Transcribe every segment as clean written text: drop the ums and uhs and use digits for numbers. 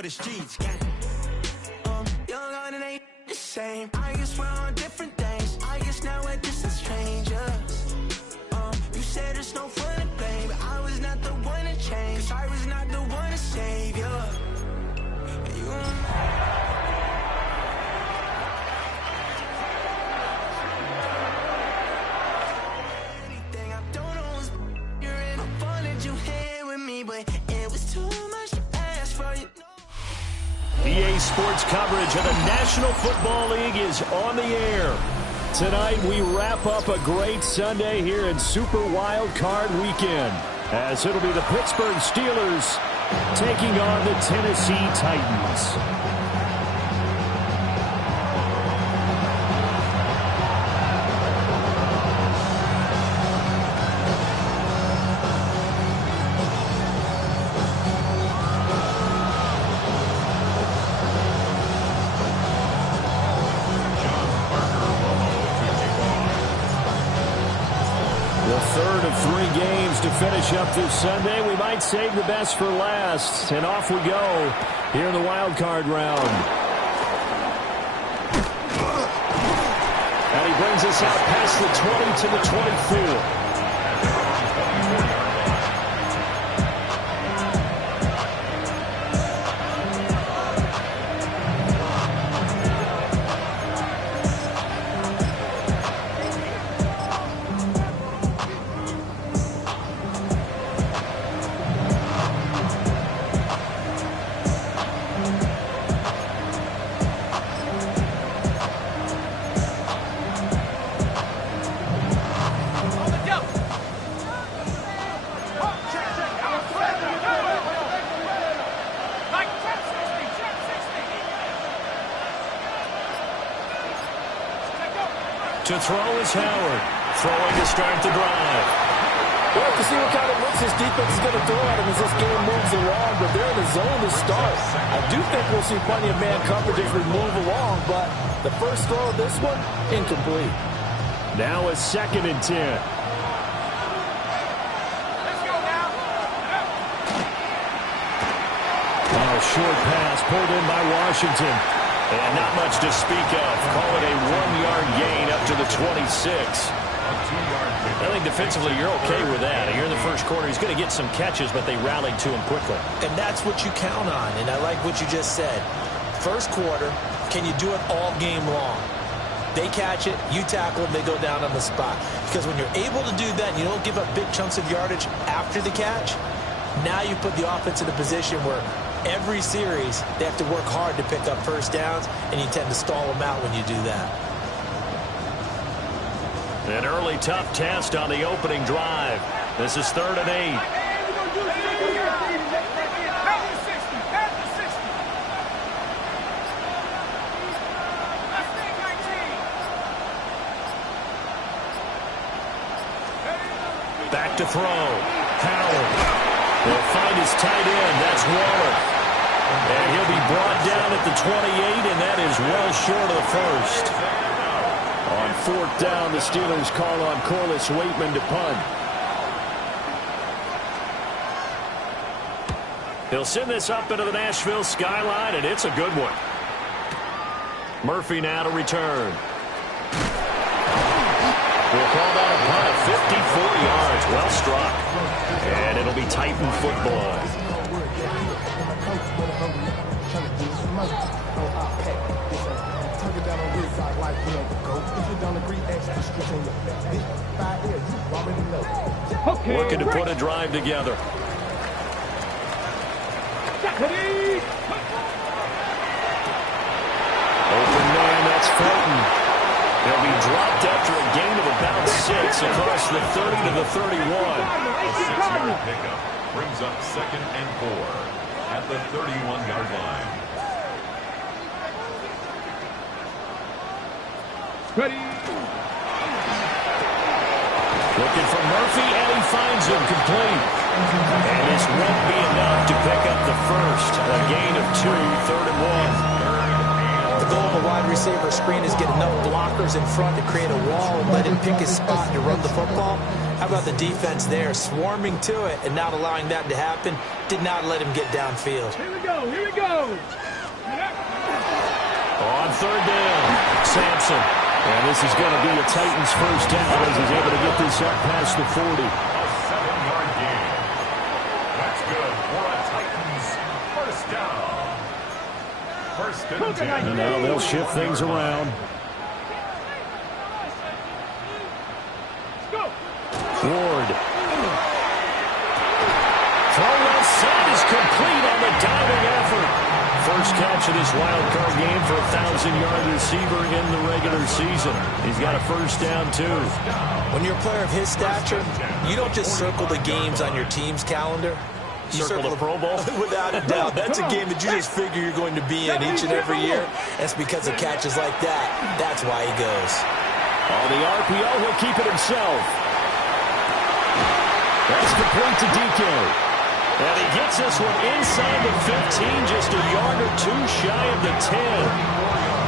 for the streets, gang. Young and it ain't the same. I guess we're on different things. I guess now we're distant strangers. You said there's no fun to blame, but I was not the one to change. 'Cause I was not the one to save you. Anything I don't know is you're in. I wanted you here with me, but it was too much to ask for you. EA Sports coverage of the National Football League is on the air. Tonight we wrap up a great Sunday here in Super Wild Card Weekend, as it'll be the Pittsburgh Steelers taking on the Tennessee Titans. Third of 3 games to finish up this Sunday. We might save the best for last. And off we go here in the wild card round. And he brings us out past the 20 to the 24. To throw is Howard. Throwing to start the drive. Well, to see what kind of looks this defense is going to throw at him as this game moves along, but they're in the zone to start. I do think we'll see plenty of man coverage as we move along, but the first throw of this one, incomplete. Now a 2nd and 10. Oh, short pass pulled in by Washington. And not much to speak of. Call it a 1-yard gain up to the 26. I think defensively you're okay with that. Here in the first quarter, he's going to get some catches, but they rallied to him quickly. And that's what you count on, and I like what you just said. First quarter, can you do it all game long? They catch it, you tackle them, they go down on the spot. Because when you're able to do that and you don't give up big chunks of yardage after the catch, now you put the offense in a position where every series, they have to work hard to pick up first downs, and you tend to stall them out when you do that. An early tough test on the opening drive. This is 3rd and 8. Back to throw. Howard. Will find his tight end. That's Waller. And he'll be brought down at the 28, and that is well short of the first. On 4th down, the Steelers call on Corliss Waitman to punt. He'll send this up into the Nashville skyline, and it's a good one. Murphy now to return. We'll call that a punt of 54 yards. Well struck. And it'll be Titan football. Looking to put a drive together. Open man, that's Fulton. He'll be dropped after a gain of about 6 across the 30 to the 31. A 6-yard pickup brings up 2nd and 4 at the 31-yard line. Ready. Looking for Murphy, and he finds him complete. And this won't be enough to pick up the first. A gain of 2, 3rd and 1. goal of a wide receiver screen is get enough blockers in front to create a wall and let him pick his spot to run the football. How about the defense there, swarming to it and not allowing that to happen? Did not let him get downfield. Here we go, here we go. On third down, Sampson. And this is going to be a Titans first down as he's able to get this up past the 40. A 7-yard gain. That's good for a Titans first down. First and 10. And now they'll shift things around. Ward. Throw left side is complete on the diving effort. First catch of this wild card game for a 1,000-yard receiver in the regular season. He's got a first down, too. When you're a player of his stature, you don't just circle the games on your team's calendar. You Circle the Pro Bowl? Without a doubt. That's a game that you just figure you're going to be in each and every year. That's because of catches like that. That's why he goes. On the RPO, he'll keep it himself. That's complete to DK. And he gets this one inside the 15, just a yard or two shy of the 10.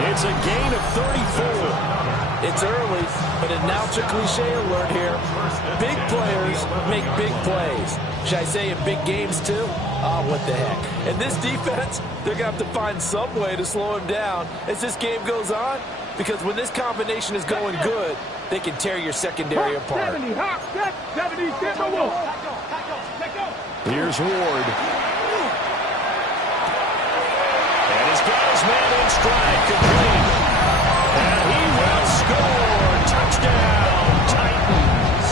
It's a gain of 34. It's early, but now it's a cliche alert here. Big players make big plays. Should I say in big games too? Oh, what the heck. And this defense, they're going to have to find some way to slow him down as this game goes on, because when this combination is going good, they can tear your secondary apart. 70, hop, 70, get the wall. Here's Ward. And he's got his man in stride, complete. And he will score. Touchdown, Titans.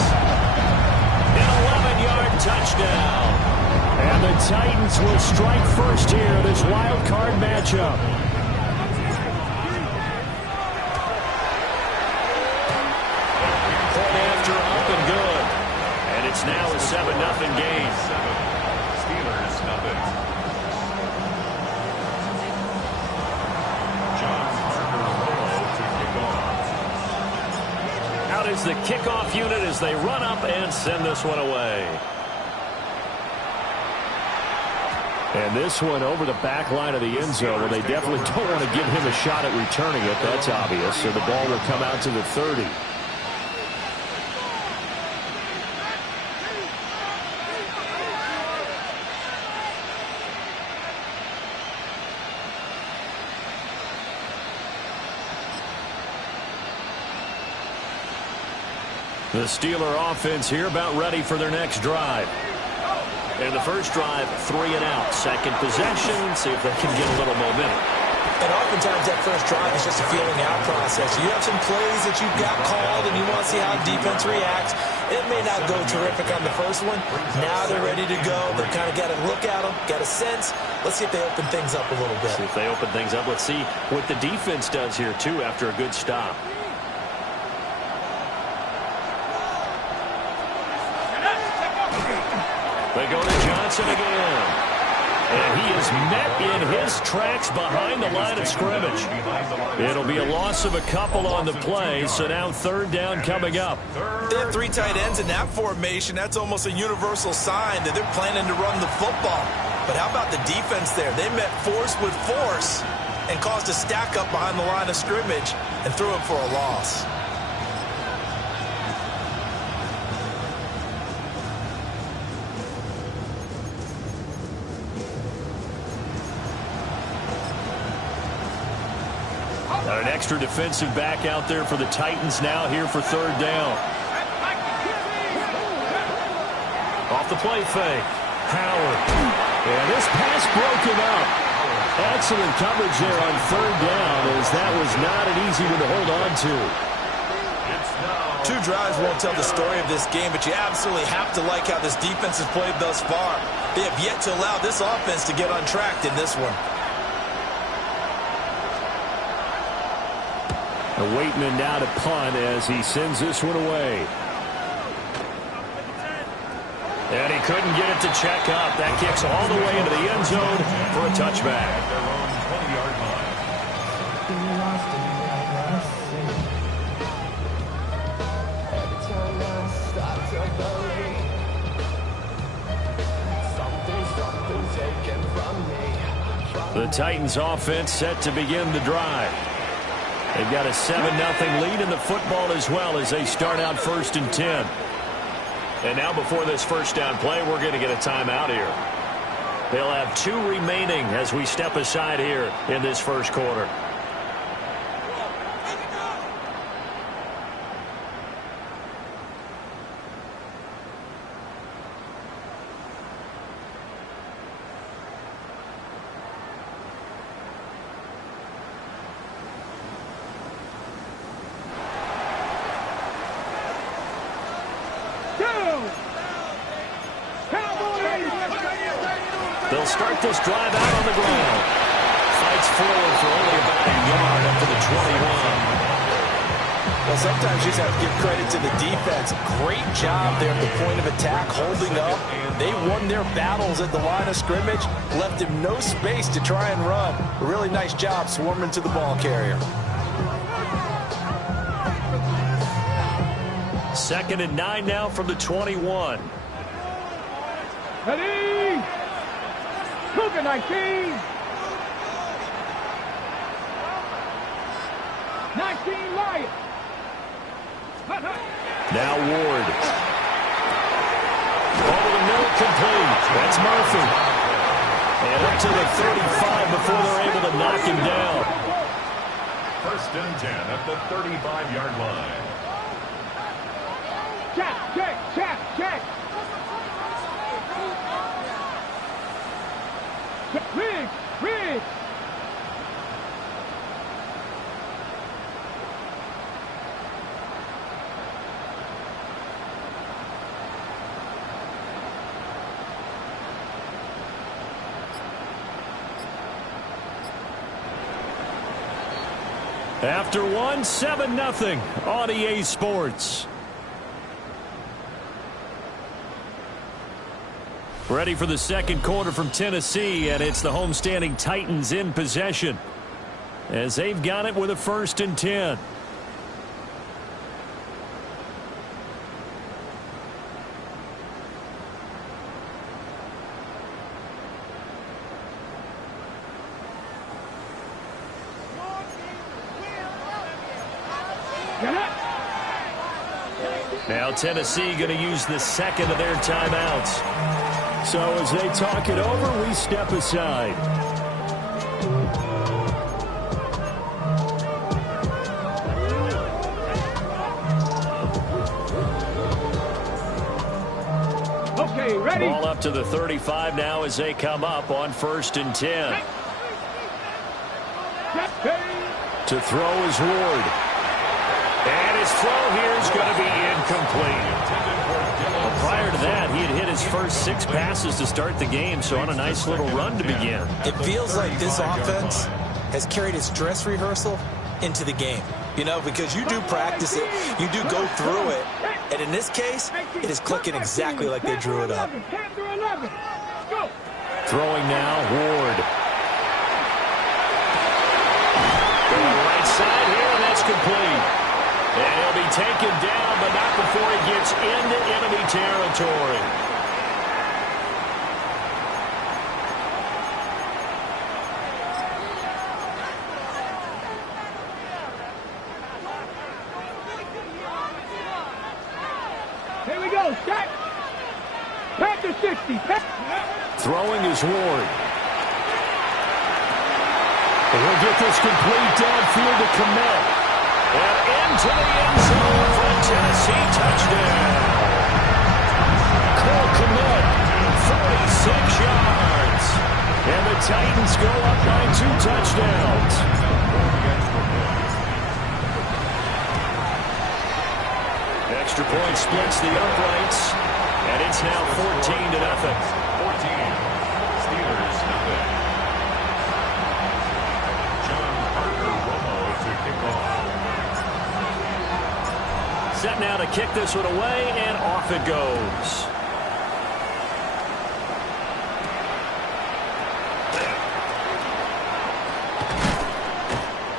An 11-yard touchdown. And the Titans will strike first here, this wild card matchup. Point after, up and good. And it's now a 7-0 game. Steelers nothing. Out is the kickoff unit as they run up and send this one away. And this one over the back line of the end zone. Well, they definitely don't want to give him a shot at returning it. That's obvious. So the ball will come out to the 30. The Steeler offense here about ready for their next drive. And the first drive, 3 and out. Second possession, see if they can get a little momentum. And oftentimes that first drive is just a feeling out process. You have some plays that you've got called and you want to see how the defense reacts. It may not go terrific on the first one. Now they're ready to go. They've kind of got to look at them, got a sense. Let's see if they open things up a little bit. See if they open things up. Let's see what the defense does here, too, after a good stop. They go to Johnson again. And he is met in his tracks behind the line of scrimmage. It'll be a loss of a couple on the play, so now third down coming up. They have 3 tight ends in that formation. That's almost a universal sign that they're planning to run the football. But how about the defense there? They met force with force and caused a stack up behind the line of scrimmage and threw it for a loss. An extra defensive back out there for the Titans now here for third down. Off the play fake. Howard. And this pass broken up. Excellent coverage there on third down, as that was not an easy one to hold on to. 2 drives won't tell the story of this game, but you absolutely have to like how this defense has played thus far. They have yet to allow this offense to get untracked in this one. Waitman now to punt as he sends this one away. And he couldn't get it to check up. That kicks all the way into the end zone for a touchback. Their own 20-yard line. Something's taken from me. The Titans offense set to begin the drive. They've got a 7-0 lead in the football as well as they start out 1st and 10. And now before this first down play, we're going to get a timeout here. They'll have 2 remaining as we step aside here in this first quarter. They'll start this drive out on the ground. Fights forward for only about a yard up to the 21. Well, sometimes you just have to give credit to the defense. Great job there at the point of attack, holding up. They won their battles at the line of scrimmage, left him no space to try and run. A really nice job swarming to the ball carrier. 2nd and 9 now from the 21. Ready? Cougar 19. 19 Lions. Now Ward. Over the middle, complete. That's Murphy. And up to the 35 before they're able to knock him down. 1st and 10 at the 35-yard line. Check. Riggs. After one, 7-0 on EA Sports. Ready for the second quarter from Tennessee, and it's the homestanding Titans in possession as they've got it with a 1st and 10. Now Tennessee going to use the 2nd of their timeouts. So as they talk it over, we step aside. Okay, ready? Ball up to the 35 now as they come up on 1st and 10. To throw is Ward. And his throw here is going to be incomplete. Well, prior to that, he had hit his first 6 passes to start the game, so on a nice little run to begin. It feels like this offense has carried its dress rehearsal into the game. You know, because you do practice it, you do go through it, and in this case, it is clicking exactly like they drew it up. Throwing now, Ward. Going right side here, and that's complete. And he'll be taken down, but not before he gets into enemy territory. Here we go, Shaq. Back to 60. Throwing is Ward. And he'll get this complete downfield to commit. And into the end zone for a Tennessee touchdown. Cole Kmet, 46 yards. And the Titans go up by 2 touchdowns. Extra point splits the uprights. And it's now 14-0. 14. Steelers, nothing. John Parker Romo to kick off. Set now to kick this one away, and off it goes.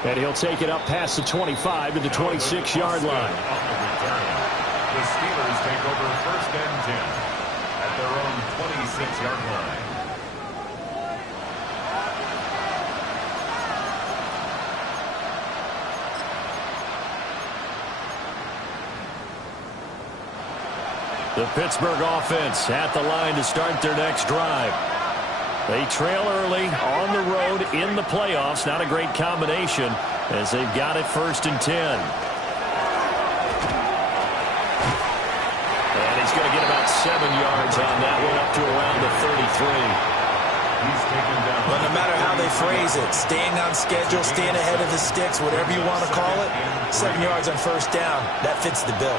And he'll take it up past the 25 to the 26-yard line. The Steelers take over 1st and 10 at their own 26-yard line. The Pittsburgh offense at the line to start their next drive. They trail early on the road in the playoffs. Not a great combination as they've got it 1st and 10. And he's going to get about 7 yards on that one, up to around the 33. He's taken down. But no matter how they phrase it, staying on schedule, staying ahead of the sticks, whatever you want to call it, 7 yards on 1st down, that fits the bill.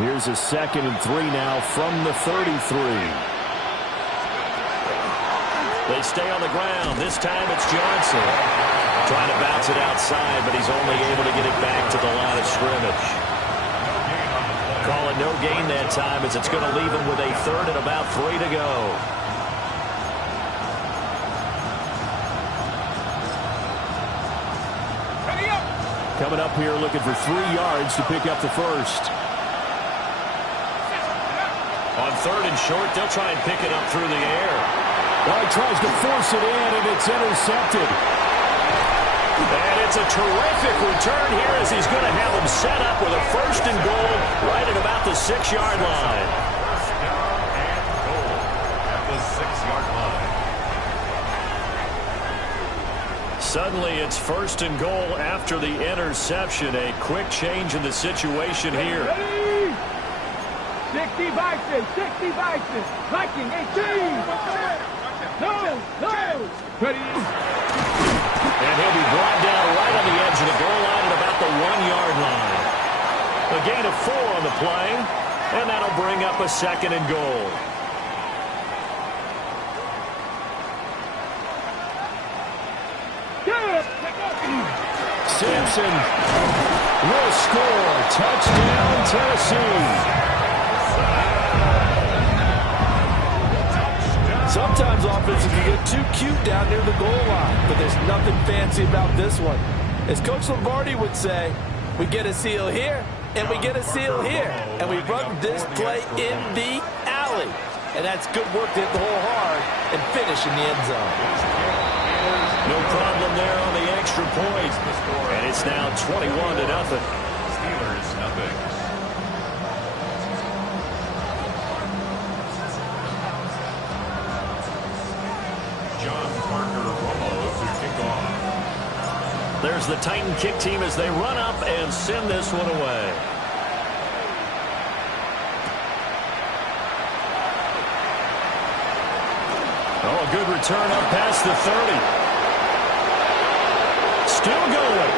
Here's a 2nd and 3 now from the 33. They stay on the ground. This time it's Johnson. Trying to bounce it outside, but he's only able to get it back to the line of scrimmage. Call it no gain that time, as it's going to leave him with a 3rd and about 3 to go. Coming up here looking for 3 yards to pick up the 1st. On 3rd and short, they'll try and pick it up through the air. Well, he tries to force it in, and it's intercepted. And it's a terrific return here as he's going to have them set up with a 1st and goal right at about the 6-yard line. 1st down and goal at the 6-yard line. Suddenly it's 1st and goal after the interception. A quick change in the situation here. 60 Vikings, 60 Vikings, Viking 18. No. Ready. And he'll be brought down right on the edge of the goal line at about the 1-yard line. A gain of 4 on the play, and that'll bring up a 2nd and goal. Sampson will score. Touchdown, Tennessee. Sometimes offenses can get too cute down near the goal line, but there's nothing fancy about this one. As Coach Lombardi would say, we get a seal here, and we get a seal here, and we run this play in the alley. And that's good work to hit the hole hard and finish in the end zone. No problem there on the extra point. And it's now 21-0. Steelers nothing. There's the Titan kick team as they run up and send this one away. Oh, a good return up past the 30. Still going.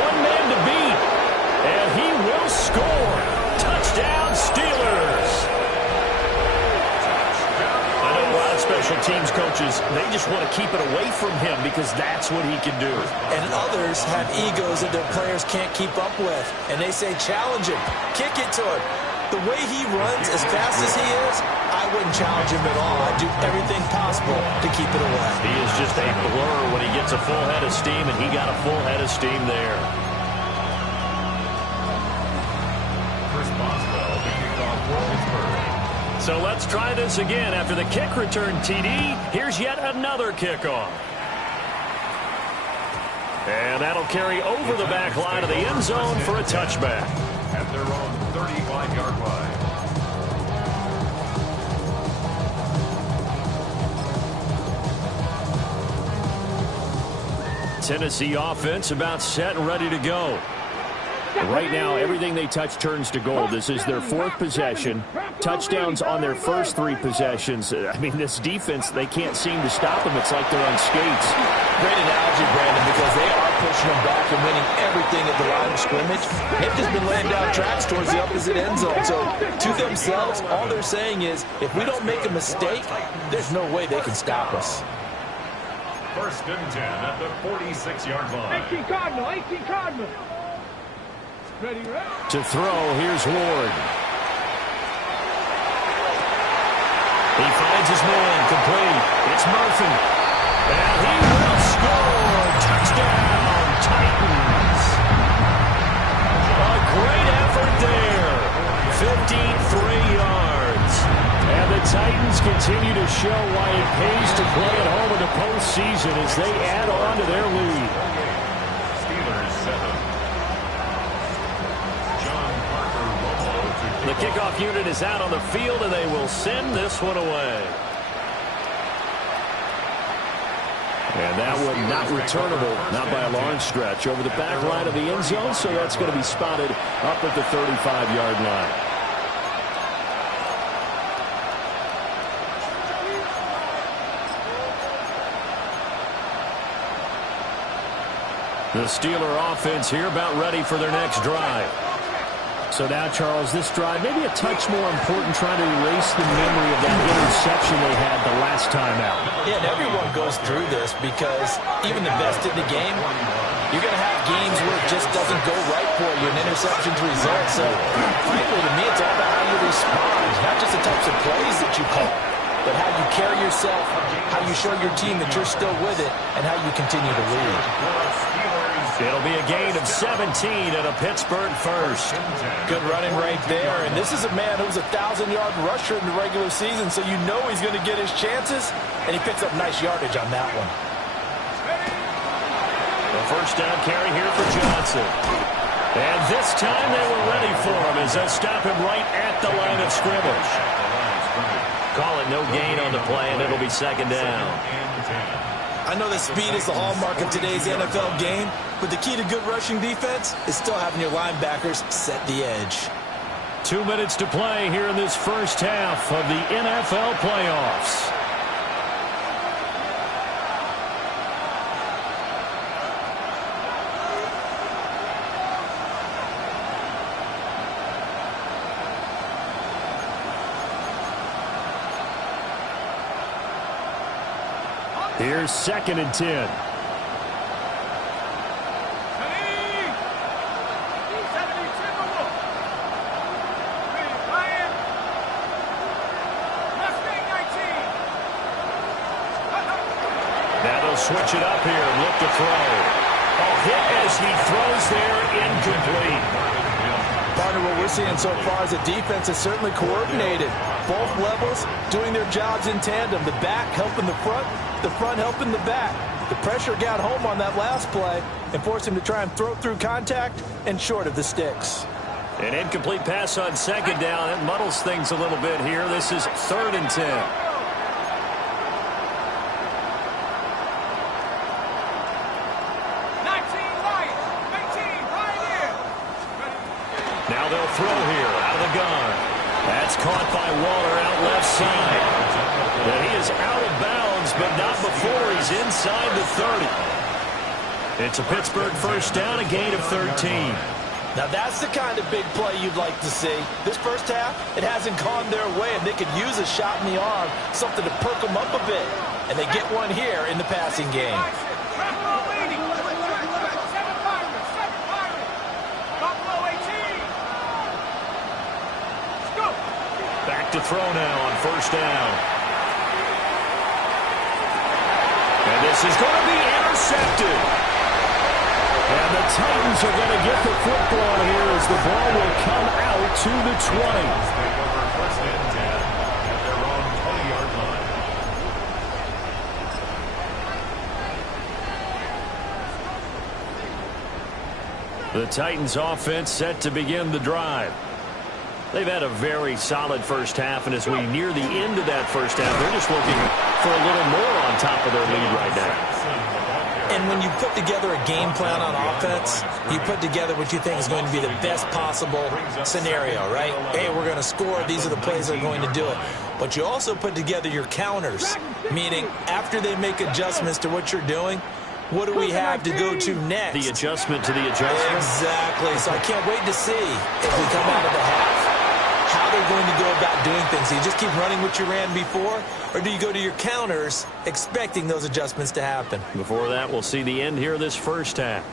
One man to beat. And he will score. Touchdown, Steelers. I know a lot of special teams coaches, they just want to keep it away from him because that's what he can do. And others have egos that their players can't keep up with. And they say, challenge him. Kick it to him. The way he runs as fast as he is, I wouldn't challenge him at all. I'd do everything possible to keep it away. He is just a blur when he gets a full head of steam, and he got a full head of steam there. Chris Boswell, the kickoff for Pittsburgh. So let's try this again. After the kick return TD, here's yet another kickoff. And that'll carry over the back line of the end zone for a touchback. At their own 35-yard line. Tennessee offense about set and ready to go. Right now, everything they touch turns to gold. This is their 4th possession. Touchdowns on their first 3 possessions. I mean, this defense, they can't seem to stop them. It's like they're on skates. Great analogy, Brandon, because they are pushing them back and winning everything at the line of scrimmage. They've just been laying down tracks towards the opposite end zone. So, to themselves, all they're saying is, if we don't make a mistake, there's no way they can stop us. 1st and 10 at the 46-yard line. 18 Cardinal, 18 Cardinal. Ready, To throw, here's Ward. He finds his man, complete. It's Murphy. And he will score. Touchdown, Titans. A great effort there. 53 yards. And the Titans continue to show why it pays to play at home in the postseason as they add on to their lead. Steelers 7. The kickoff unit is out on the field, and they will send this one away. And that one not returnable, not by a long stretch, over the back line of the end zone, so that's going to be spotted up at the 35-yard line. The Steeler offense here about ready for their next drive. So now, Charles, this drive maybe a touch more important, trying to erase the memory of that interception they had the last time out. Yeah, and everyone goes through this because even the best in the game, you're going to have games where it just doesn't go right for you, and interceptions result. So, frankly, to me, it's all about how you respond, not just the types of plays that you call, but how you carry yourself, how you show your team that you're still with it, and how you continue to lead. It'll be a gain of 17 and a Pittsburgh first. Good running right there. And this is a man who's a 1,000-yard rusher in the regular season, so you know he's going to get his chances, and he picks up nice yardage on that one. The first down carry here for Johnson. And this time they were ready for him as they stop him right at the line of scrimmage. Call it no gain on the play, and it'll be second down. I know that speed is the hallmark of today's NFL game, but the key to good rushing defense is still having your linebackers set the edge. 2 minutes to play here in this first half of the NFL playoffs. Here's 2nd and 10. Now they'll switch it up here and look to throw. A hit as he throws there, incomplete. Partner, what we're seeing so far is the defense is certainly coordinated. Both levels doing their jobs in tandem. The back helping the front helping the back. The pressure got home on that last play and forced him to try and throw through contact and short of the sticks. An incomplete pass on second down. It muddles things a little bit here. This is 3rd and 10. Now they'll throw here out of the gun. That's caught by Waller out left side. And he is out of bounds, but not before he's inside the 30. It's a Pittsburgh first down, a gain of 13. Now that's the kind of big play you'd like to see. This first half, it hasn't gone their way, and they could use a shot in the arm, something to perk them up a bit. And they get one here in the passing game. Back to throw now on first down. And this is going to be intercepted. And the Titans are going to get the football here as the ball will come out to the 20. First and 10 at their own 20-yard line. The Titans offense set to begin the drive. They've had a very solid first half, and as we near the end of that first half, they're just looking for a little more on top of their lead right now. And when you put together a game plan on offense, you put together what you think is going to be the best possible scenario, right? Hey, we're going to score. These are the plays that are going to do it. But you also put together your counters, meaning after they make adjustments to what you're doing, what do we have to go to next? The adjustment to the adjustment. Exactly. So I can't wait to see if we come out of the half, how they're going to go about doing things. Do you just keep running what you ran before, or do you go to your counters expecting those adjustments to happen? Before that, we'll see the end here of this first half.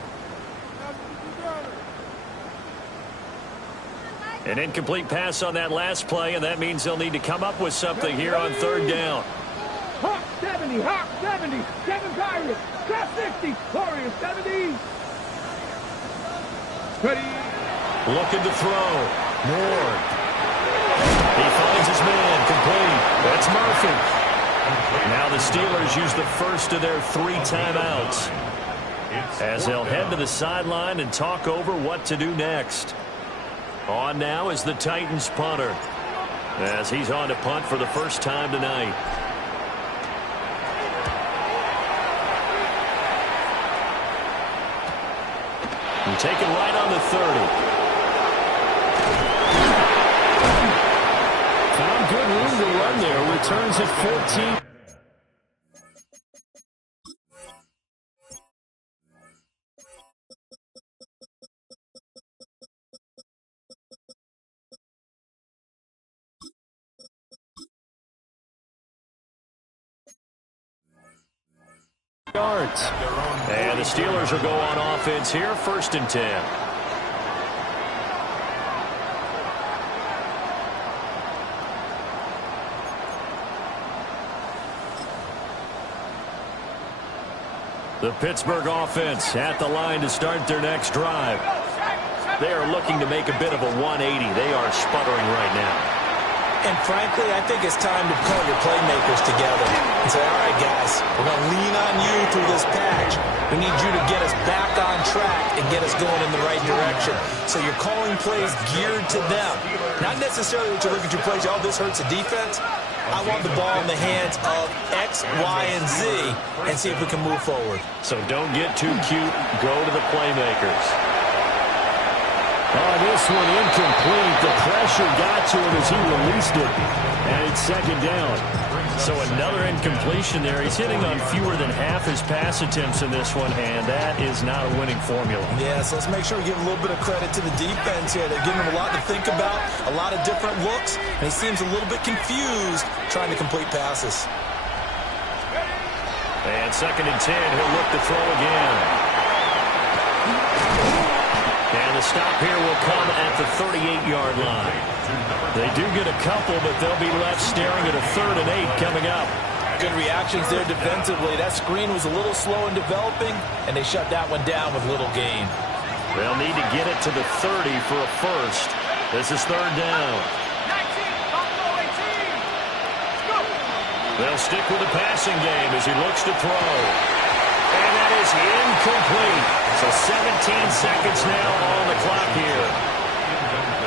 An incomplete pass on that last play, and that means they'll need to come up with something here on third down. Hawk 70, Hawk 70, 7 Pirates, Crop 60, Warriors 70. Ready. Looking to throw. Moore. He finds his man, complete. It's Murphy. Now the Steelers use the first of their 3 timeouts as they'll head to the sideline and talk over what to do next. On now is the Titans punter as he's on to punt for the first time tonight. And taken right on the 30. Found good room to run there. Returns at 14. Yards. And the Steelers will go on offense here, 1st and 10. The Pittsburgh offense at the line to start their next drive. They are looking to make a bit of a 180. They are sputtering right now. And frankly, I think it's time to call your playmakers together and say, all right, guys, we're going to lean on you through this patch. We need you to get us back on track and get us going in the right direction. So you're calling plays geared to them. Not necessarily that you look at your plays, oh, this hurts the defense. I want the ball in the hands of X, Y, and Z and see if we can move forward. So don't get too cute. Go to the playmakers. Oh, this one incomplete. The pressure got to him as he released it. And it's 2nd down. So another incompletion there. He's hitting on fewer than half his pass attempts in this one, and that is not a winning formula. Yeah, so let's make sure we give a little bit of credit to the defense here. They're giving him a lot to think about, a lot of different looks, and he seems a little bit confused trying to complete passes. And 2nd and 10. He'll look to throw again. And the stop here will come at the 38-yard line. They do get a couple, but they'll be left staring at a 3rd and 8 coming up. Good reactions there defensively. That screen was a little slow in developing, and they shut that one down with little gain. They'll need to get it to the 30 for a first. This is 3rd down. They'll stick with the passing game as he looks to throw. And that is incomplete. So 17 seconds now on the clock here.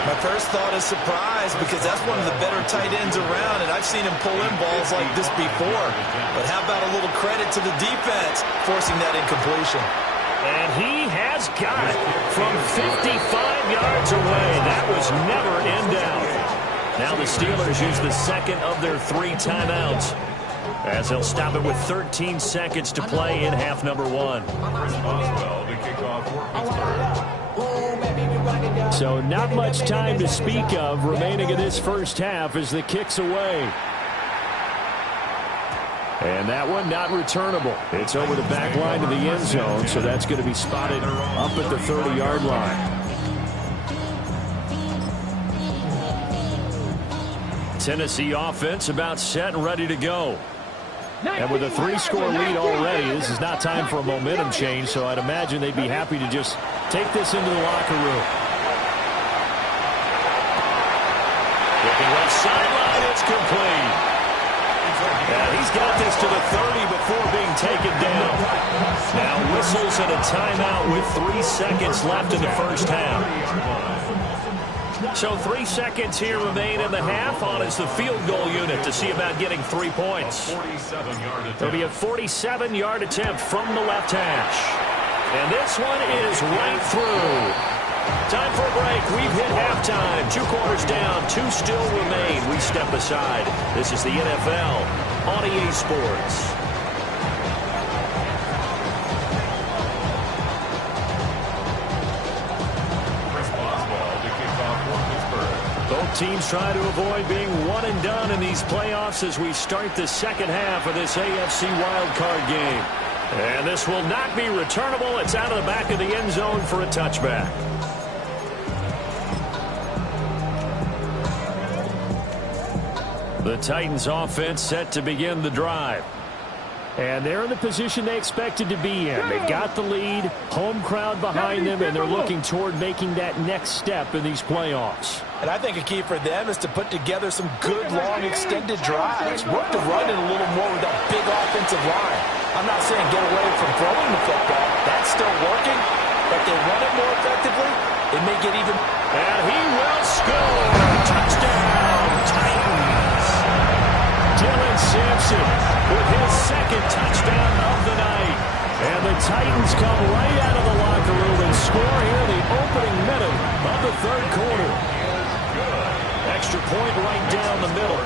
My first thought is surprise because that's one of the better tight ends around, and I've seen him pull in balls like this before. But how about a little credit to the defense forcing that incompletion? And he has got it from 55 yards away. That was never in doubt. Now the Steelers use the 2nd of their 3 timeouts as they'll stop it with 13 seconds to play in half number 1. So not much time to speak of remaining in this first half as the kick's away. And that one not returnable. It's over the back line to the end zone, so that's going to be spotted up at the 30-yard line. Tennessee offense about set and ready to go. And with a 3-score lead already, this is not time for a momentum change, so I'd imagine they'd be happy to just take this into the locker room. Looking left sideline, it's complete. And he's got this to the 30 before being taken down. Now whistles and a timeout with 3 seconds left in the first half. So 3 seconds here remain in the half. On is the field goal unit to see about getting 3 points. There'll be a 47-yard attempt from the left hash. And this one is right through. Time for a break. We've hit halftime. 2 quarters down. 2 still remain. We step aside. This is the NFL on EA Sports. Both teams try to avoid being one and done in these playoffs as we start the second half of this AFC wildcard game. And this will not be returnable. It's out of the back of the end zone for a touchback. The Titans offense set to begin the drive. And they're in the position they expected to be in. They've got the lead, home crowd behind them, and they're looking toward making that next step in these playoffs. And I think a key for them is to put together some good, long, extended drives. Work the run in a little more with that big offensive line. I'm not saying get away from throwing the football. That's still working. But they run it more effectively, it may get even. And he will score. Touchdown, Titans. Dylan Sampson with his second touchdown of the night. And the Titans come right out of the locker room and score here in the opening minute of the third quarter. Extra point right down the middle.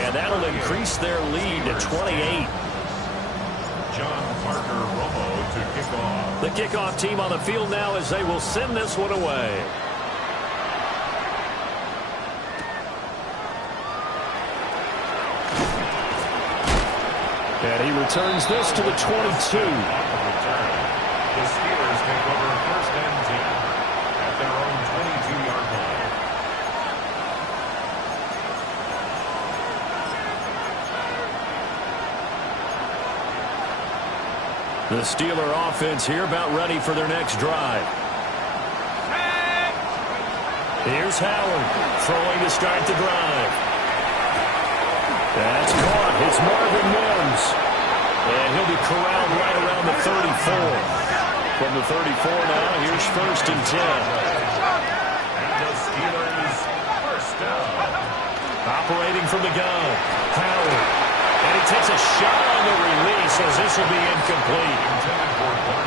And that'll increase their lead to 28. John Parker Romo to kick off. The kickoff team on the field now as they will send this one away. And he returns this to the 22. The Steelers take over first and 10 at their own 22-yard line. The Steeler offense here about ready for their next drive. Here's Howard throwing to start the drive. That's caught. It's Marvin Mims. And he'll be corralled right around the 34. From the 34 now, here's first and 10. And the Steelers first down. Operating from the gun. Howard. And he takes a shot on the release as this will be incomplete.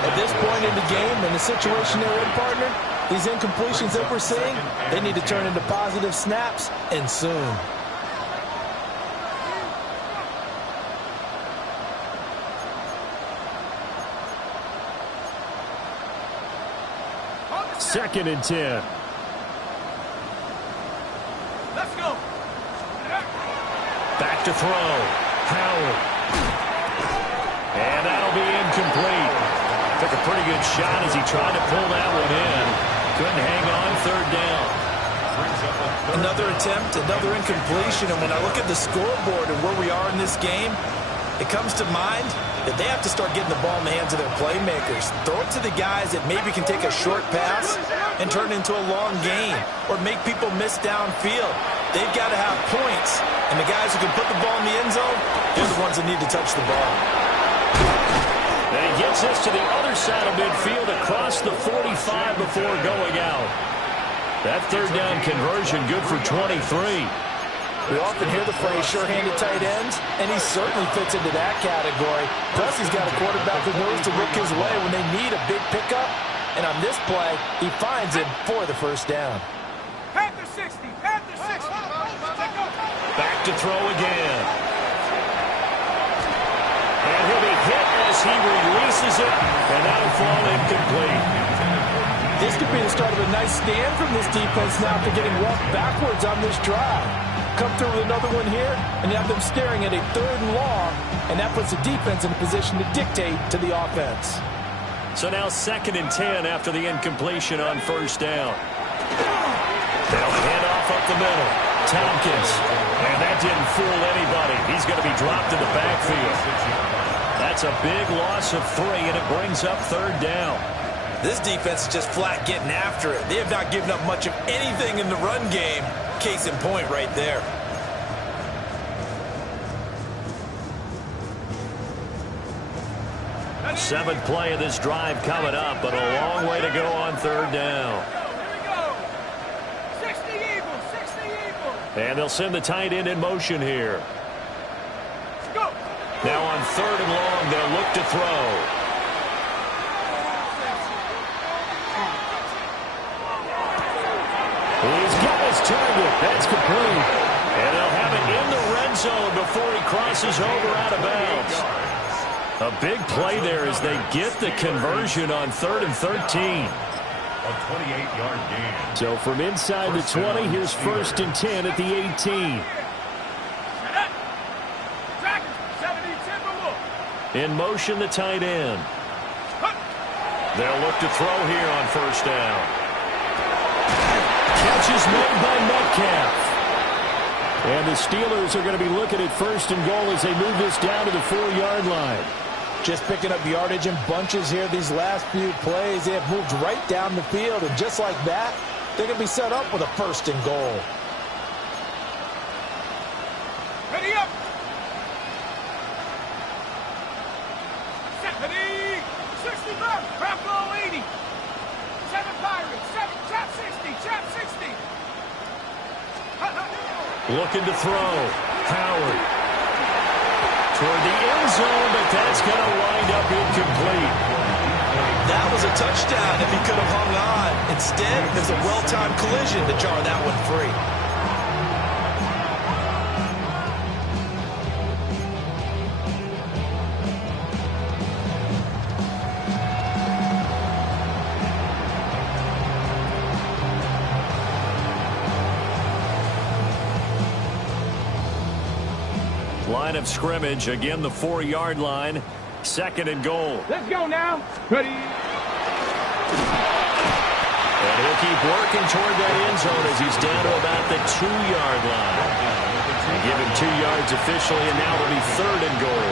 At this point in the game, in the situation they're in, partner, these incompletions that we're seeing, they need to turn into positive snaps, and soon. Second and 10. Let's go. Back to throw. Howard. And that'll be incomplete. Took a pretty good shot as he tried to pull that one in. Couldn't hang on, third down. Another attempt, another incompletion. And when I look at the scoreboard and where we are in this game, it comes to mind that they have to start getting the ball in the hands of their playmakers. Throw it to the guys that maybe can take a short pass and turn it into a long gain or make people miss downfield. They've got to have points, and the guys who can put the ball in the end zone, they're the ones that need to touch the ball. And he gets this to the other side of midfield across the 45 before going out. That third down conversion good for 23. We often hear the phrase sure-handed tight ends, and he certainly fits into that category. Plus, he's got a quarterback who knows to look his way when they need a big pickup. And on this play, he finds him for the first down. Panther 60. Panther 60. Back to throw again. And he'll be hit as he releases it, and that'll fall incomplete. This could be the start of a nice stand from this defense now after getting walked backwards on this drive. Come through with another one here, and you have them staring at a third and long, and that puts the defense in a position to dictate to the offense. So now second and 10 after the incompletion on first down. They'll hand off up the middle. Tompkins. And that didn't fool anybody. He's going to be dropped in the backfield. That's a big loss of 3, and it brings up third down. This defense is just flat getting after it. They have not given up much of anything in the run game. Case in point right there. Seventh play of this drive coming up, but a long way to go on third down. Here we go. 60 Eagles. 60 Eagles. And they'll send the tight end in motion here. Go. Now on third and long, they'll look to throw. He's got his target. That's complete. And they'll have it in the red zone before he crosses over out of bounds. A big play there as they get the conversion on 3rd and 13. A 28-yard gain. So from inside the 20, here's first and 10 at the 18. In motion, the tight end. They'll look to throw here on first down. Catch is made by Metcalf. And the Steelers are going to be looking at 1st and goal as they move this down to the 4-yard line. Just picking up yardage in bunches here these last few plays. They have moved right down the field, and just like that, they're going to be set up with a 1st and goal. Ready up! 70! 65! Bravo 80! 7 Pirates! 7 Chap 60! Chap 60! Looking to throw. Howard. Toward the end zone, but that's going to wind up incomplete. That was a touchdown if he could have hung on. Instead, there's a well-timed collision to jar that one free. Line of scrimmage, again the 4-yard line. 2nd and goal. Let's go now. Ready. And he'll keep working toward that end zone as he's down to about the 2-yard line. Give him 2 yards officially, and now it'll be 3rd and goal.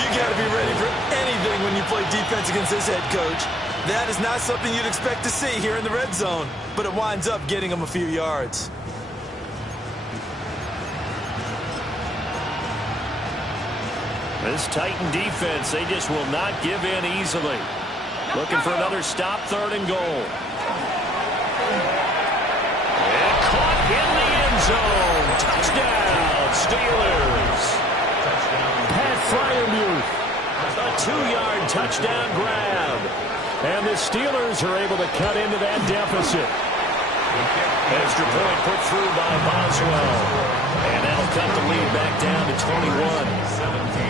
You got to be ready for anything when you play defense against this head coach. That is not something you'd expect to see here in the red zone, but it winds up getting him a few yards. This Titan defense, they just will not give in easily. Looking for another stop, 3rd and goal. And caught in the end zone. Touchdown, Steelers. Pat Fryermuth, a 2-yard touchdown grab. And the Steelers are able to cut into that deficit. Extra point put through by Boswell. And that'll cut the lead back down to 21.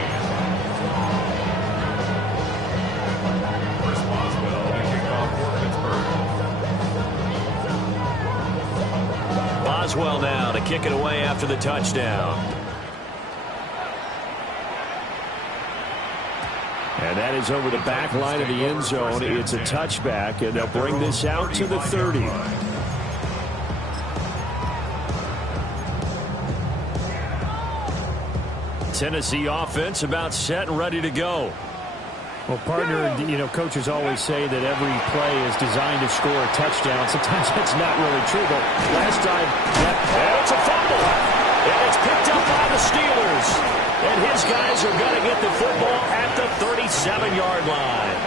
Boswell now to kick it away after the touchdown. And that is over the back line of the end zone. It's a touchback, and they'll bring this out to the 30. Tennessee offense about set and ready to go. Well, partner, you know, coaches always say that every play is designed to score a touchdown. Sometimes that's not really true, but last time, it's a fumble. And it's picked up by the Steelers. And his guys are going to get the football at the 37-yard line.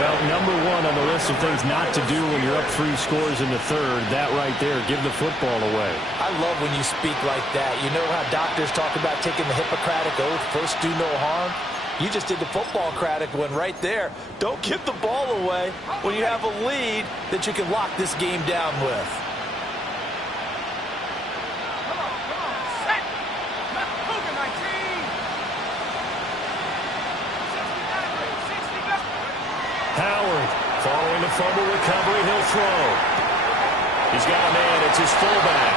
Well, number 1 on the list of things not to do when you're up 3 scores in the 3rd, that right there, give the football away. I love when you speak like that. You know how doctors talk about taking the Hippocratic oath, first do no harm? You just did the football-cratic one right there. Don't give the ball away when you have a lead that you can lock this game down with. Come on. Set. Left Cougar 19. 69. Howard following the fumble recovery. He'll throw. He's got a man. It's his fullback.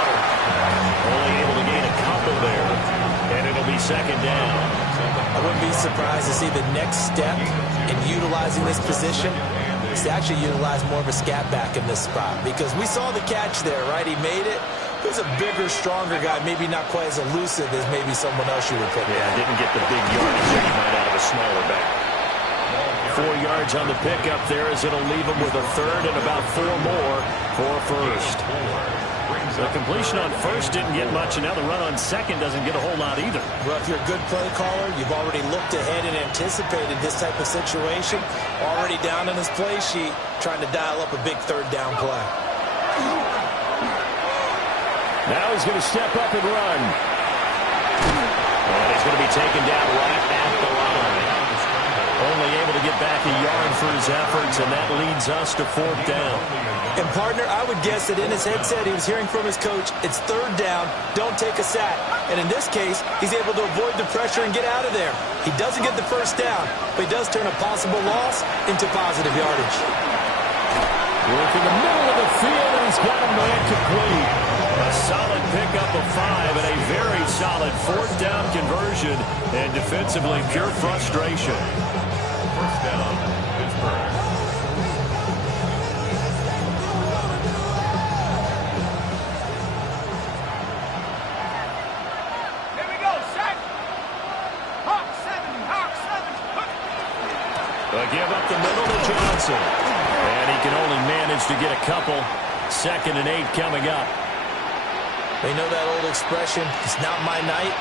Only able to gain a couple there. And it'll be 2nd down. I wouldn't be surprised to see the next step in utilizing this position is to actually utilize more of a scat back in this spot, because we saw the catch there, right? He made it. He was a bigger, stronger guy, maybe not quite as elusive as maybe someone else you would put there. Yeah, didn't get the big yardage that you might out of a smaller back. 4 yards on the pickup there as it'll leave him with a 3rd and about 4 more for 1st. The completion on 1st didn't get much, and now the run on 2nd doesn't get a whole lot either. Well, if you're a good play caller, you've already looked ahead and anticipated this type of situation. Already down on his play sheet, trying to dial up a big 3rd down play. Now he's going to step up and run. And he's going to be taken down right at the line. Only able to get back a yard for his efforts, and that leads us to 4th down. And, partner, I would guess that in his headset he was hearing from his coach, it's 3rd down, don't take a sack. And in this case, he's able to avoid the pressure and get out of there. He doesn't get the 1st down, but he does turn a possible loss into positive yardage. Work in the middle of the field, and he's got a man complete. A solid pickup of 5 and a very solid 4th down conversion, and defensively pure frustration. 1st down, Pittsburgh. They'll give up the middle to Johnson. And he can only manage to get a couple. 2nd and 8 coming up. They know that old expression, it's not my night.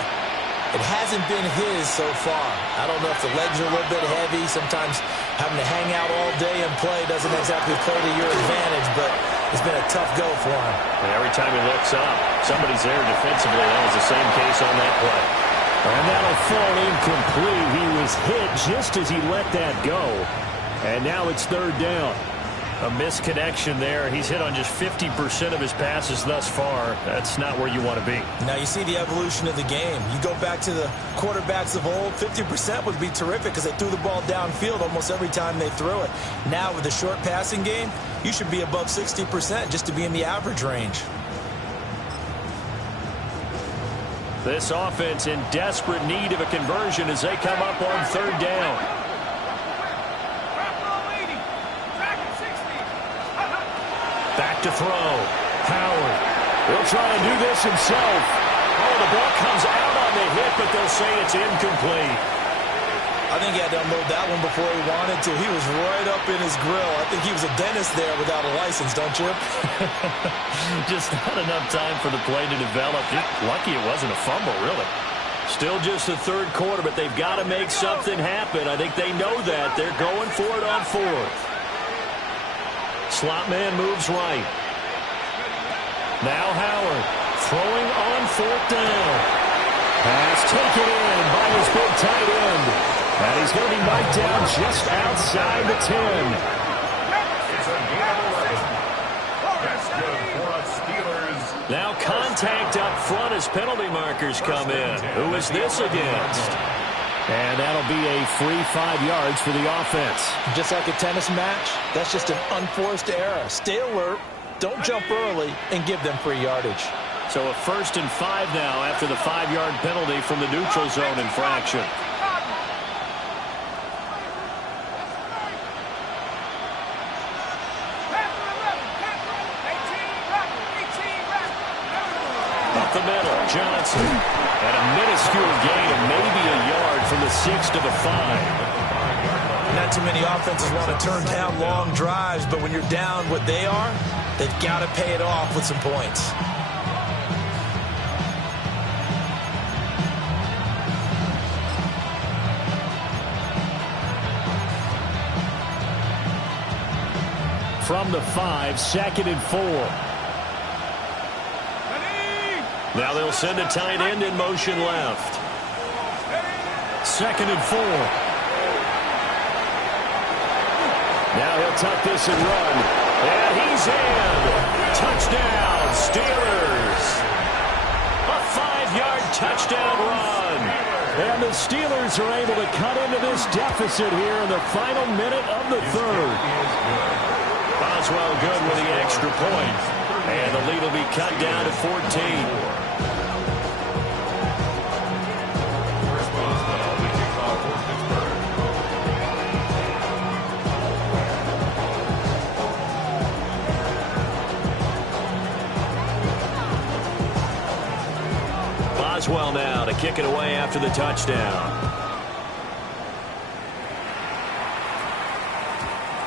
It hasn't been his so far. I don't know if the legs are a little bit heavy. Sometimes having to hang out all day and play doesn't exactly play to your advantage, but it's been a tough go for him. And every time he looks up, somebody's there defensively. That was the same case on that play. And that'll fall incomplete. He was hit just as he let that go. And now it's 3rd down. A misconnection there. He's hit on just 50% of his passes thus far. That's not where you want to be. Now you see the evolution of the game. You go back to the quarterbacks of old, 50% would be terrific because they threw the ball downfield almost every time they threw it. Now with the short passing game, you should be above 60% just to be in the average range. This offense in desperate need of a conversion as they come up on 3rd down. Back to throw. Howard. He'll try to do this himself. Oh, the ball comes out on the hit, but they'll say it's incomplete. I think he had to unload that one before he wanted to. He was right up in his grill. I think he was a dentist there without a license, don't you? Just not enough time for the play to develop. Lucky it wasn't a fumble, really. Still just the 3rd quarter, but they've got to make something happen. I think they know that. They're going for it on 4th. Slot man moves right. Now Howard throwing on 4th down. Pass taken in by his big tight end. And he's going to be knocked down just outside the 10. It's a gain of 11. That's good for us Steelers. Now contact up front as penalty markers come in. Who is this against? And that'll be a free 5 yards for the offense. Just like a tennis match, that's just an unforced error. Stay alert, don't jump early, and give them free yardage. So a 1st and 5 now after the 5-yard penalty from the neutral zone infraction. Up the middle, Johnson. And a minuscule gain of maybe a yard from the 6 to the 5. Not too many offenses want to turn down long drives, but when you're down what they are, they've got to pay it off with some points. From the 5, 2nd and 4. Now they'll send a tight end in motion left. 2nd and 4. Now he'll tuck this and run. And he's in. Touchdown, Steelers. A 5-yard touchdown run. And the Steelers are able to cut into this deficit here in the final minute of the 3rd. Boswell good with the extra point. And the lead will be cut down to 14. Boswell now to kick it away after the touchdown.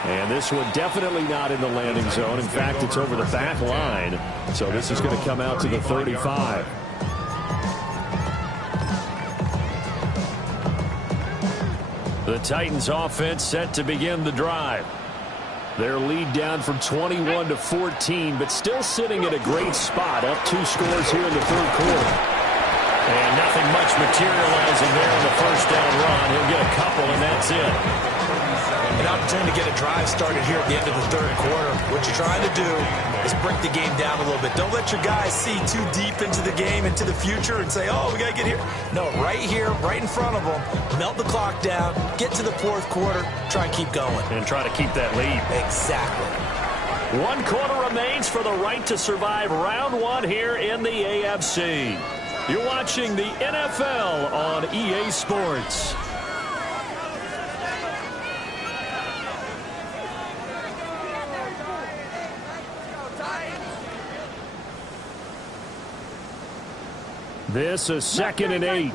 And this one definitely not in the landing zone. In fact, it's over the back line. So this is going to come out to the 35. The Titans offense set to begin the drive. Their lead down from 21 to 14, but still sitting at a great spot. Up 2 scores here in the 3rd quarter. And nothing much materializing there in the first down run. He'll get a couple, and that's it. An opportunity to get a drive started here at the end of the 3rd quarter. What you're trying to do is break the game down a little bit. Don't let your guys see too deep into the game, into the future, and say, oh, we got to get here. No, right here, right in front of them, melt the clock down, get to the 4th quarter, try and keep going. And try to keep that lead. Exactly. 1 quarter remains for the right to survive round 1 here in the AFC. You're watching the NFL on EA Sports. This is 2nd and 8.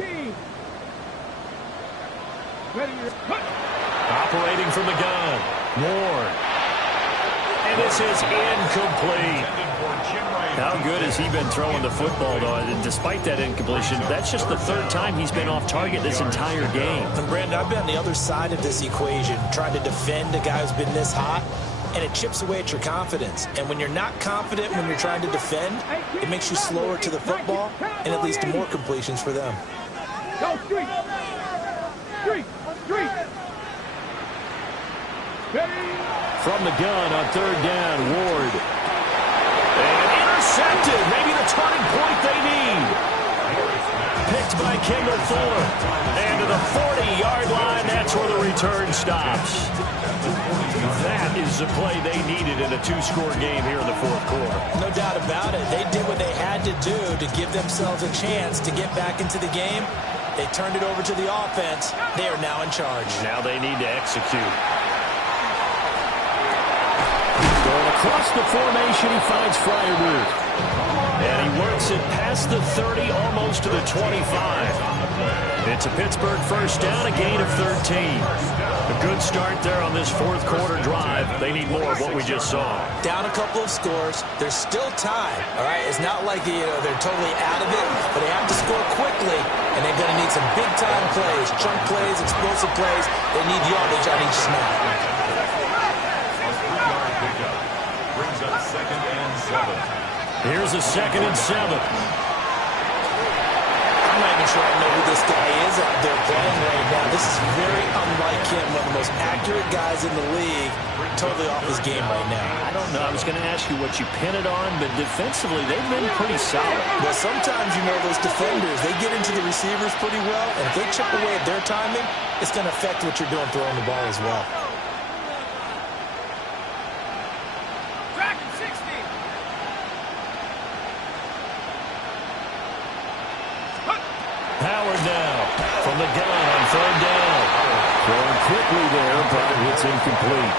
Operating from the gun. Ward. And this is incomplete. How good has he been throwing the football, though? And despite that incompletion, that's just the third time he's been off target this entire game. And Brandon, I've been on the other side of this equation, trying to defend a guy who's been this hot, and it chips away at your confidence. And when you're not confident when you're trying to defend, it makes you slower to the football, and it leads to more completions for them. Go, Street! Street! Street! From the gun on third down, Ward. And intercepted. Maybe the turning point they need. Picked by Kendall Fuller. And to the 40-yard line, that's where the return stops. That is the play they needed in a two-score game here in the fourth quarter. No doubt about it. They did what they had to do to give themselves a chance to get back into the game. They turned it over to the offense. They are now in charge. Now they need to execute. Going across the formation, he finds Fryermuth. And he works it past the 30, almost to the 25. It's a Pittsburgh first down, a gain of 13. A good start there on this fourth quarter drive. They need more of what we just saw. Down a couple of scores. There's still time, all right? It's not like they're totally out of it, but they have to score quickly, and they're going to need some big-time plays, chunk plays, explosive plays. They need yardage on each snap. Brings up 2nd and 7. Here's a 2nd and 7. I'm not even sure I know who this guy is out there playing right now. This is very unlike him, one of the most accurate guys in the league, totally off his game right now. I don't know. I was going to ask you what you pin it on, but defensively, they've been pretty solid. Well, sometimes, those defenders, they get into the receivers pretty well, and if they chip away at their timing, it's going to affect what you're doing throwing the ball as well. Howard now from the gun on third down. Going quickly there, but it's incomplete.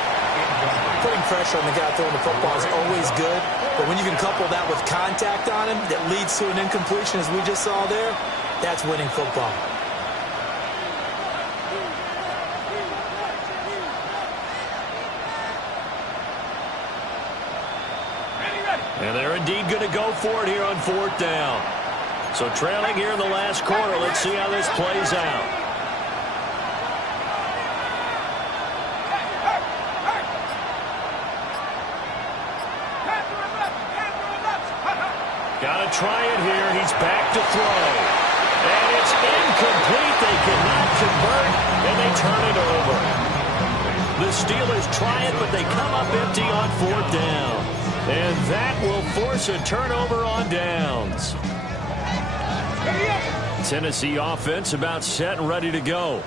Putting pressure on the guy throwing the football is always good, but when you can couple that with contact on him that leads to an incompletion, as we just saw there, that's winning football. And they're indeed going to go for it here on fourth down. So trailing here in the last quarter. Let's see how this plays out. Got to try it here. He's back to throw. And it's incomplete. They cannot convert, and they turn it over. The Steelers try it, but they come up empty on fourth down. And that will force a turnover on downs. Tennessee offense about set and ready to go.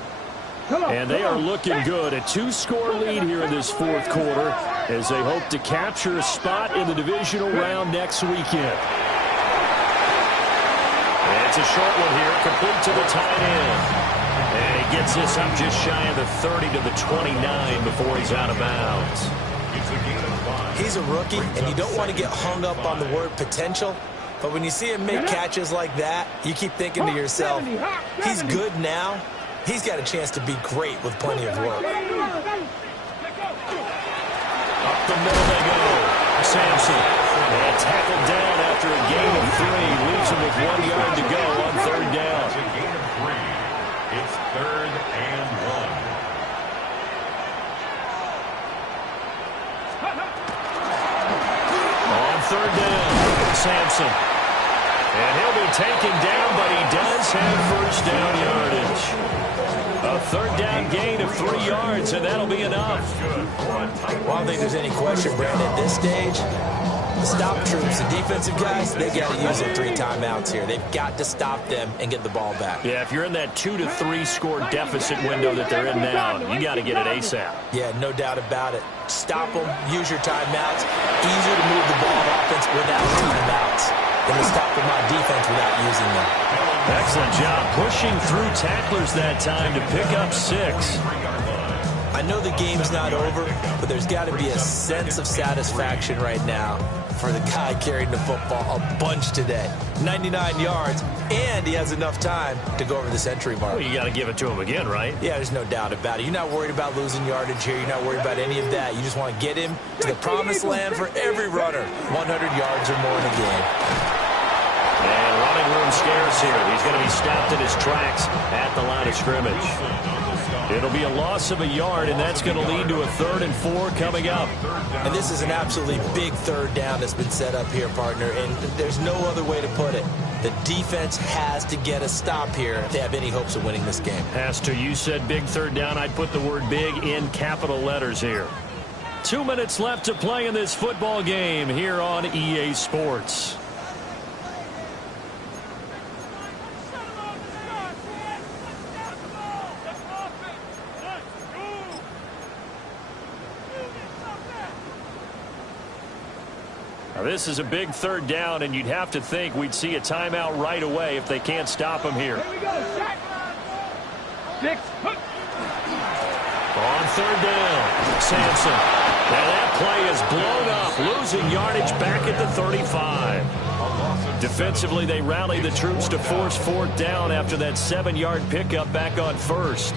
And they are looking good. A two-score lead here in this fourth quarter as they hope to capture a spot in the divisional round next weekend. And it's a short one here, complete to the tight end. And he gets this up just shy of the 30 to the 29 before he's out of bounds. He's a rookie, and you don't want to get hung up on the word potential. But when you see him make catches like that, you keep thinking to yourself, he's good now. He's got a chance to be great with plenty of work. Up the middle they go. Sampson. And tackled down after a gain of 3. Leaves him with 1 yard to go on third down. It's a gain of 3. It's 3rd and 1. On third down, Sampson. And he'll be taken down, but he does have first down yardage. A third down gain of 3 yards, and that'll be enough. Well, I don't think there's any question, Brandon, at this stage, the stop troops, the defensive guys, they got to use their 3 timeouts here. They've got to stop them and get the ball back. Yeah, if you're in that 2 to 3 score deficit window that they're in now, you got to get it ASAP. Yeah, no doubt about it. Stop them, use your timeouts. Easier to move the ball on offense without timeouts than to stop them on defense without using them. Excellent job pushing through tacklers that time to pick up 6. I I know the game's not over, but there's got to be a sense of satisfaction right now for the guy carrying the football a bunch today. 99 yards, and he has enough time to go over the century mark. Well, you got to give it to him again, right? Yeah, there's no doubt about it. You're not worried about losing yardage here. You're not worried about any of that. You just want to get him to the promised land for every runner. 100 yards or more in a game. And running room scarce here. He's going to be stopped in his tracks at the line of scrimmage. It'll be a loss of a yard, and that's going to lead to a 3rd and 4 coming up. And this is an absolutely big 3rd down that's been set up here, partner, and there's no other way to put it. The defense has to get a stop here if they have any hopes of winning this game. Pastor, you said big 3rd down. I'd put the word big in capital letters here. 2 minutes left to play in this football game here on EA Sports. Now, this is a big 3rd down, and you'd have to think we'd see a timeout right away if they can't stop him here. Here we go, Shaq. 6. On 3rd down, Sampson. And that play is blown up, losing yardage back at the 35. Defensively, they rally the troops to force 4th down after that 7-yard pickup back on 1st.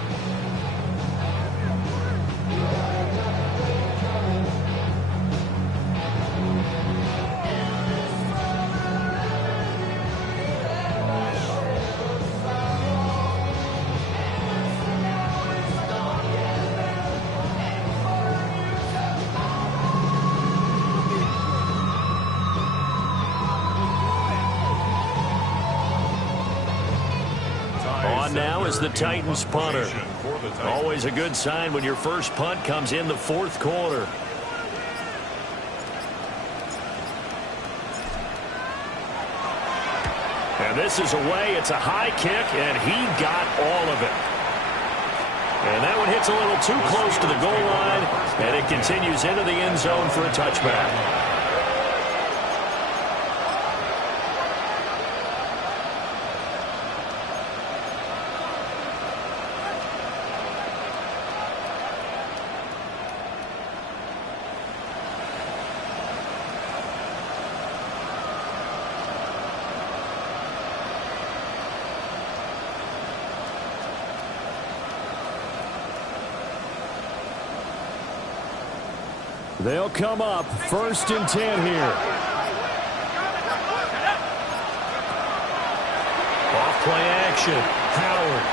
Now is the Titans punter. Always a good sign when your first punt comes in the 4th quarter. And this is away. It's a high kick, and he got all of it. And that one hits a little too close to the goal line, and it continues into the end zone for a touchback. They'll come up 1st and 10 here. Off play action. Howard.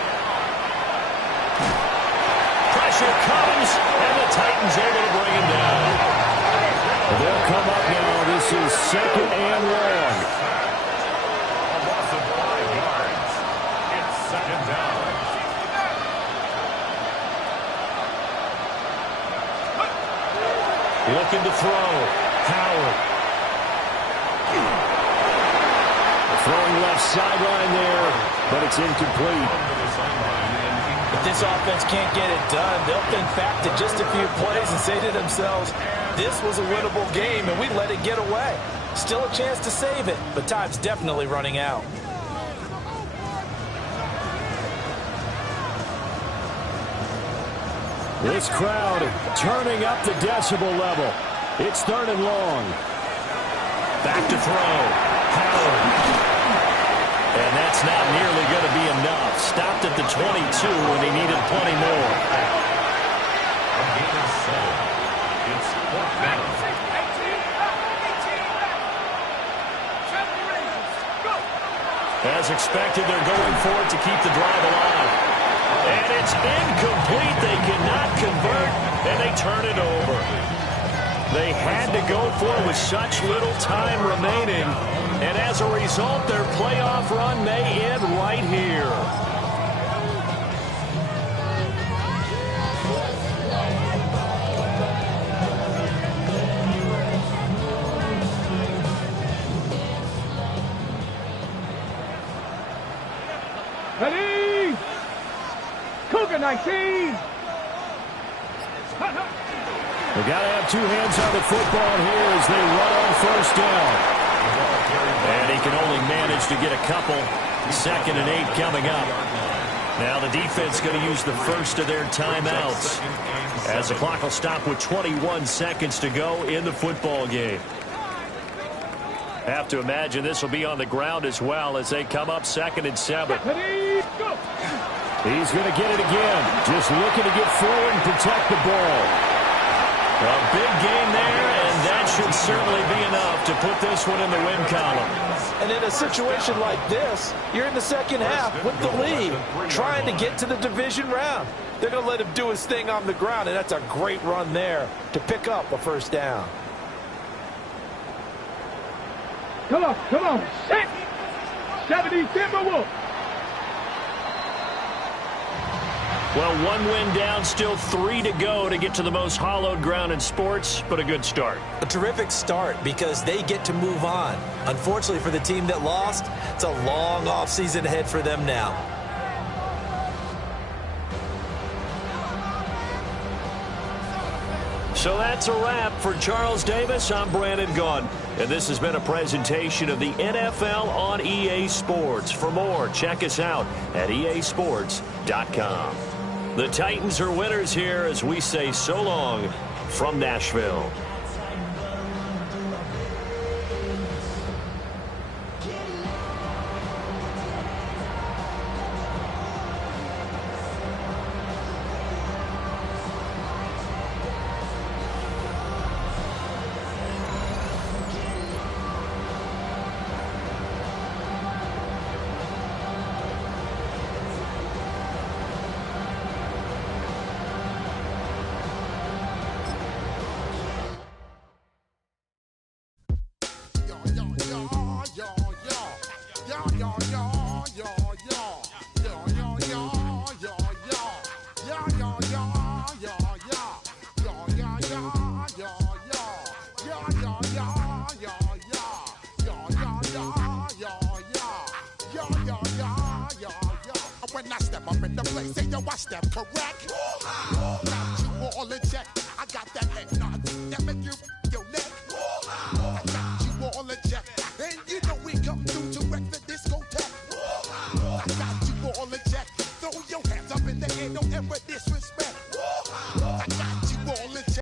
Pressure comes, and the Titans able to bring him down. They'll come up now. This is 2nd and long. A loss of 5 yards. It's 2nd down. Looking to throw. Howard. Throwing left sideline there, but it's incomplete. If this offense can't get it done, they'll think back to just a few plays and say to themselves, this was a winnable game, and we let it get away. Still a chance to save it, but time's definitely running out. This crowd turning up the decibel level. It's 3rd and long. Back to throw. Howard. And that's not nearly going to be enough. Stopped at the 22 when he needed plenty more. A gain of 7. It's 4th down. As expected, they're going for it to keep the drive alive. And it's incomplete. They cannot convert, and they turn it over. They had to go for it with such little time remaining. And as a result, their playoff run may end right here. Ready? Cougar 19. They've got to have 2 hands on the football here as they run on 1st down. And he can only manage to get a couple. 2nd and 8 coming up. Now the defense going to use the first of their timeouts as the clock will stop with 21 seconds to go in the football game. Have to imagine this will be on the ground as well as they come up 2nd and 7. He's going to get it again. Just looking to get forward and protect the ball. A big game there, and that should certainly be enough to put this one in the win column. And in a situation like this, you're in the second half with the lead, trying to get to the division round. They're going to let him do his thing on the ground, and that's a great run there to pick up a first down. Come on, 6, 70 Timberwolves. Well, 1 win down, still 3 to go to get to the most hallowed ground in sports, but a good start. A terrific start because they get to move on. Unfortunately for the team that lost, it's a long offseason ahead for them now. So that's a wrap for Charles Davis. I'm Brandon Gaudin, and this has been a presentation of the NFL on EA Sports. For more, check us out at easports.com. The Titans are winners here as we say so long from Nashville. When I step up in the place, say yo, I step correct.